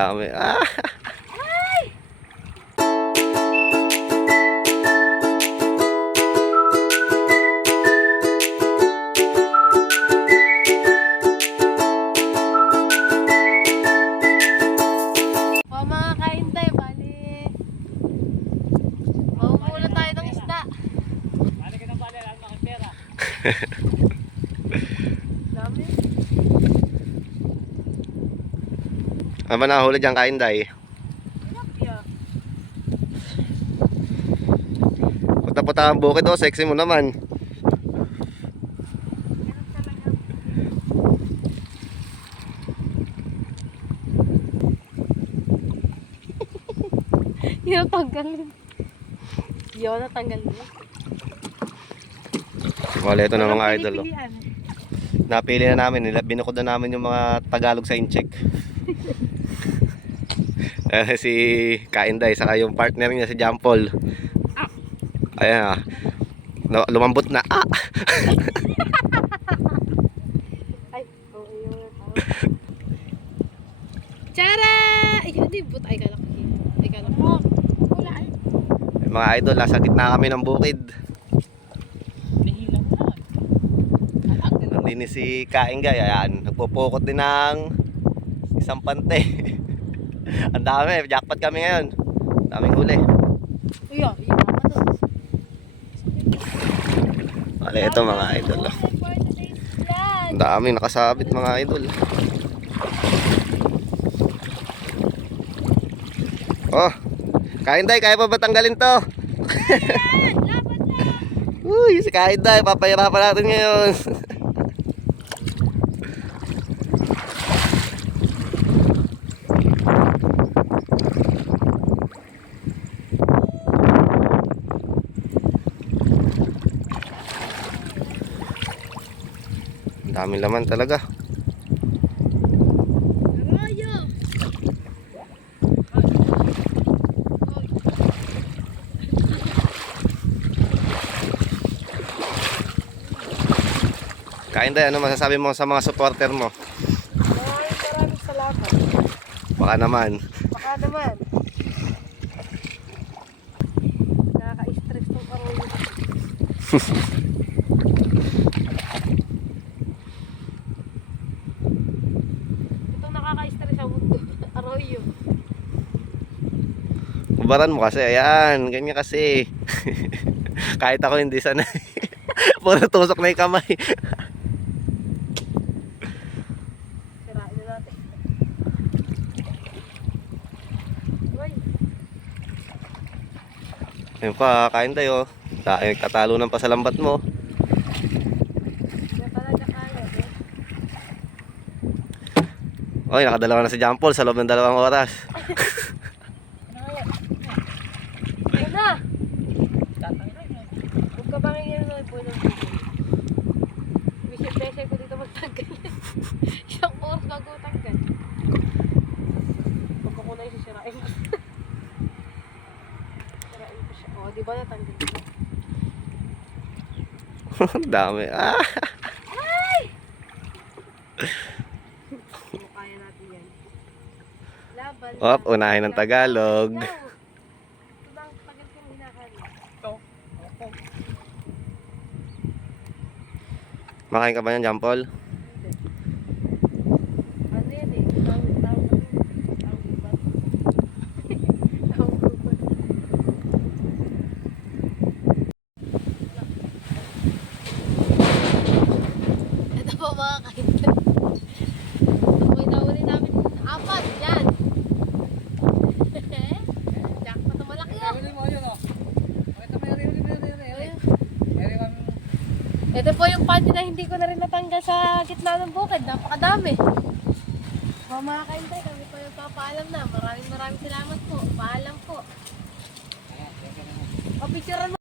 Dami. Mga kaintay, bali maumula tayo ng isda. Bali ka ng bali, alam mo ang pera. Dami. Ano ba nahuli dyan, Kainday? Tilapia. Puta-puta ang bukid, oh. Sexy mo naman. Ganun talaga. Yun, tanggalin. Yun, natanggalin. Wala, ito na mga idol, oh. Pinipilian. Napili na namin, binukod na namin yung mga Tagalog sa incheck. Si Kainday, saka yung partner niya si Jampol. Ayan, lumambot na. Ay, oo, yun. Tara! Ay, hindi, but ay, kalaki. Ay, kalaki. Wala, ay. Mga idol, nasa gitna kami ng bukid. Nahilang na. Nandini si Kainday, ayan, nagpupukot din ng isang pante. Ang dami, jackpot kami ngayon. Daming huli. Uy, yun naman to. Wala, ito mga idol, oh. Ang daming nakasabit mga idol. Oh, Kainday, kaya pa ba tanggalin to? Uy, si Kainday, papahirapan natin ngayon. Ang daming laman talaga. Arroyo! Kainday, ano masasabi mo sa mga supporter mo? Maraming salamat. Baka naman. Baka naman. Nakaka-stress tong arroyo. Itong nakaka-stress sa mundo. Arroyo. Kubaran mo kasi, ayan, ganyan kasi. Kahit ako hindi sanay. Puro tusok na yung kamay. Sirain na natin. Uy. Ayun pa, Kainday, oh. Nagtatalo ng pasalambat mo. Hindi talaga kaya. Oy, nakadalawa na si Jampol sa loob ng 2 oras. Ano na? Huwag ka bang ingin na po ng Mission ko dito magtanggal. Isang oras bago tanggal. Huwag ko na isisirain ko. Sirain ko siya. O, di ba natanggal ko? Ang dami. Kaya natin yan. Laban. Op, unahin ng Tagalog. Ito bang tagal kong hinakali? Ito. Opo. Makain ka ba yan, Jampol? Ano yan eh? Tawag gubat. Tawag gubat. Ito po mga kaibigan. May nahuli namin 4 yan. Jackpot na malaki oh. Meron mo yun, oh. Ito meron. Ito po yung panty na hindi ko na rin natanggal sa gitna ng bukid. Napakadami. Mga kaintay, kami po yung papaalam na. Maraming salamat po. Paalam po. O, picturean mo.